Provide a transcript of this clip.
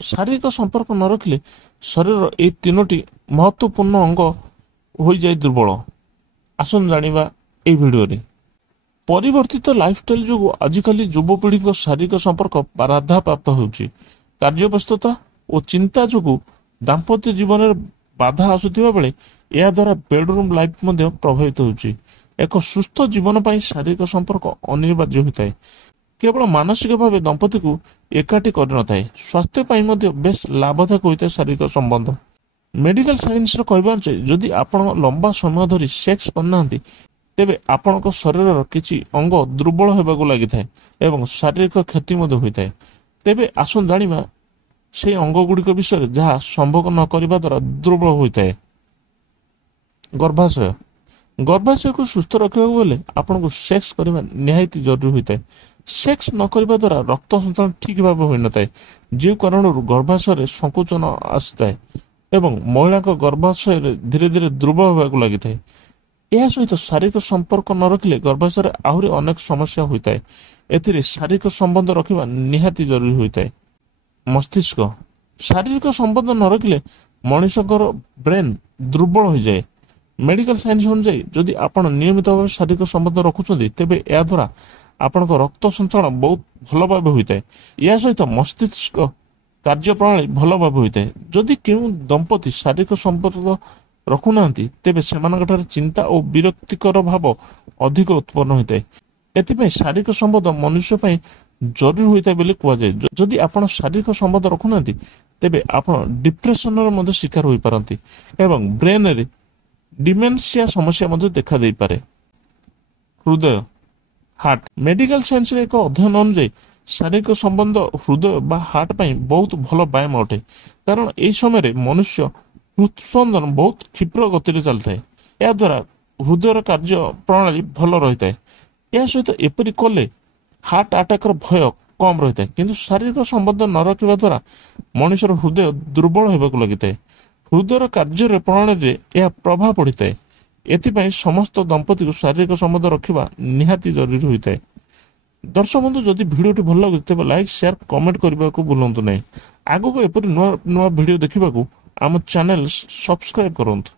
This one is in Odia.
ଶାରୀରିକ ସମ୍ପର୍କ ନ ରଖିଲେ ଶରୀରର ଏହି ତିନୋଟି ମହତ୍ୱପୂର୍ଣ୍ଣ ଅଙ୍ଗ ହୋଇଯାଏ ଦୁର୍ବଳ। ଆସନ୍ତୁ ଜାଣିବା ଏହି ଭିଡ଼ିଓରେ। ପରିବର୍ତ୍ତିତ ଲାଇଫଷ୍ଟାଇଲ ଯୋଗୁଁ ଆଜିକାଲି ଯୁବପିଢ଼ିଙ୍କ ଶାରୀରିକ ସମ୍ପର୍କ ବାଧାପ୍ରାପ୍ତ ହେଉଛି। କାର୍ଯ୍ୟବ୍ୟସ୍ତତା ଓ ଚିନ୍ତା ଯୋଗୁଁ ଦାମ୍ପତ୍ୟ ଜୀବନରେ ବାଧା ଆସୁଥିବା ବେଳେ ଏହାଦ୍ୱାରା ବେଡରୁମ୍ ଲାଇଫ୍ ମଧ୍ୟ ପ୍ରଭାବିତ ହେଉଛି। ଏକ ସୁସ୍ଥ ଜୀବନ ପାଇଁ ଶାରୀରିକ ସମ୍ପର୍କ ଅନିବାର୍ଯ୍ୟ ହୋଇଥାଏ। କେବଳ ମାନସିକ ଭାବେ ଦମ୍ପତିକୁ ଏକାଠି କରିନଥାଏ, ସ୍ୱାସ୍ଥ୍ୟ ପାଇଁ ମଧ୍ୟ ବେଶ୍ ଲାଭଦାୟକ ହୋଇଥାଏ ଶାରୀରିକ ସମ୍ବନ୍ଧ। ମେଡିକାଲ ସାଇନ୍ସର କହିବା ଅନୁସାରେ ଯଦି ଆପଣ ଲମ୍ବା ସମୟ ଧରି ସେକ୍ସ କରିନାହାନ୍ତି ତେବେ ଆପଣଙ୍କ ଶରୀରର କିଛି ଅଙ୍ଗ ଦୁର୍ବଳ ହେବାକୁ ଲାଗିଥାଏ ଏବଂ ଶାରୀରିକ କ୍ଷତି ମଧ୍ୟ ହୋଇଥାଏ। ତେବେ ଆସନ୍ତୁ ଜାଣିବା ସେହି ଅଙ୍ଗଗୁଡ଼ିକ ବିଷୟରେ ଯାହା ସମ୍ଭୋଗ ନ କରିବା ଦ୍ୱାରା ଦୁର୍ବଳ ହୋଇଥାଏ। ଗର୍ଭାଶୟ। ଗର୍ଭାଶୟକୁ ସୁସ୍ଥ ରଖିବାକୁ ହେଲେ ଆପଣଙ୍କୁ ସେକ୍ସ କରିବା ନିହାତି ଜରୁରୀ ହୋଇଥାଏ। ସେକ୍ସ ନ କରିବା ଦ୍ୱାରା ରକ୍ତ ସଞ୍ଚାଳନ ଠିକ୍ ଭାବେ ହୋଇନଥାଏ, ଯେଉଁ କାରଣରୁ ଗର୍ଭାଶୟରେ ସଂକୁଚନ ଆସିଥାଏ ଏବଂ ମହିଳାଙ୍କ ଗର୍ଭାଶୟରେ ଧୀରେ ଧୀରେ ଦୁର୍ବଳ ହେବାକୁ ଲାଗିଥାଏ। ଏହା ସହିତ ଶାରୀରିକ ସମ୍ପର୍କ ନ ରଖିଲେ ଗର୍ଭାଶୟରେ ଆହୁରି ଅନେକ ସମସ୍ୟା ହୋଇଥାଏ। ଏଥିରେ ଶାରୀରିକ ସମ୍ବନ୍ଧ ରଖିବା ନିହାତି ଜରୁରୀ ହୋଇଥାଏ। ମସ୍ତିଷ୍କ। ଶାରୀରିକ ସମ୍ବନ୍ଧ ନ ରଖିଲେ ମଣିଷଙ୍କର ବ୍ରେନ୍ ଦୁର୍ବଳ ହୋଇଯାଏ। ମେଡିକାଲ ସାଇନ୍ସ ଅନୁଯାୟୀ ଯଦି ଆପଣ ନିୟମିତ ଭାବେ ଶାରୀରିକ ସମ୍ବନ୍ଧ ରଖୁଛନ୍ତି ତେବେ ଏହାଦ୍ୱାରା ଆପଣଙ୍କ ରକ୍ତ ସଞ୍ଚାଳନ ବହୁତ ଭଲ ଭାବେ ହୋଇଥାଏ। ଏହା ସହିତ ମସ୍ତିଷ୍କ କାର୍ଯ୍ୟପ୍ରଣାଳୀ ଭଲ ଭାବେ ହୋଇଥାଏ। ଯଦି କେଉଁ ଦମ୍ପତି ଶାରୀରିକ ସମ୍ପର୍କ ରଖୁନାହାନ୍ତି ତେବେ ସେମାନଙ୍କଠାରେ ଚିନ୍ତା ଓ ବିରକ୍ତିକର ଭାବ ଅଧିକ ଉତ୍ପନ୍ନ ହୋଇଥାଏ। ଏଥିପାଇଁ ଶାରୀରିକ ସମ୍ବନ୍ଧ ମନୁଷ୍ୟ ପାଇଁ ଜରୁରୀ ହୋଇଥାଏ ବୋଲି କୁହାଯାଏ। ଯଦି ଆପଣ ଶାରୀରିକ ସମ୍ବନ୍ଧ ରଖୁନାହାନ୍ତି ତେବେ ଆପଣ ଡିପ୍ରେସନର ମଧ୍ୟ ଶିକାର ହୋଇପାରନ୍ତି ଏବଂ ବ୍ରେନରେ ଡିମେନ୍ସିଆ ସମସ୍ୟା ମଧ୍ୟ ଦେଖାଦେଇପାରେ। ହୃଦୟ ହାର୍ଟ। ମେଡିକାଲ ସାଇନ୍ସର ଏକ ଅଧ୍ୟୟନ ଅନୁଯାୟୀ ଶାରୀରିକ ସମ୍ବନ୍ଧ ହୃଦୟ ବା ହାର୍ଟ ପାଇଁ ବହୁତ ଭଲ ବ୍ୟାୟାମ ଅଟେ, କାରଣ ଏହି ସମୟରେ ମନୁଷ୍ୟ ହୃତ୍ସ୍ପନ୍ଦନ ବହୁତ କ୍ଷିପ୍ର ଗତିରେ ଚାଲିଥାଏ। ଏହାଦ୍ୱାରା ହୃଦୟର କାର୍ଯ୍ୟ ପ୍ରଣାଳୀ ଭଲ ରହିଥାଏ। ଏହା ସହିତ ଏପରି କଲେ ହାର୍ଟ ଆଟାକର ଭୟ କମ୍ ରହିଥାଏ। କିନ୍ତୁ ଶାରୀରିକ ସମ୍ବନ୍ଧ ନ ରଖିବା ଦ୍ୱାରା ମଣିଷର ହୃଦୟ ଦୁର୍ବଳ ହେବାକୁ ଲାଗିଥାଏ। ହୃଦୟର କାର୍ଯ୍ୟରେ ପ୍ରଣାଳୀରେ ଏହା ପ୍ରଭାବ ପଡ଼ିଥାଏ। ଏଥିପାଇଁ ସମସ୍ତ ଦମ୍ପତିକୁ ଶାରୀରିକ ସମ୍ବନ୍ଧ ରଖିବା ନିହାତି ଜରୁରୀ ହୋଇଥାଏ। ଦର୍ଶକ ବନ୍ଧୁ, ଯଦି ଭିଡ଼ିଓଟି ଭଲ ଲାଗୁଛି ତେବେ ଲାଇକ୍, ସେୟାର, କମେଣ୍ଟ କରିବାକୁ ଭୁଲନ୍ତୁ ନାହିଁ। ଆଗକୁ ଏପରି ନୂଆ ନୂଆ ଭିଡ଼ିଓ ଦେଖିବାକୁ ଆମ ଚ୍ୟାନେଲ ସବସ୍କ୍ରାଇବ୍ କରନ୍ତୁ।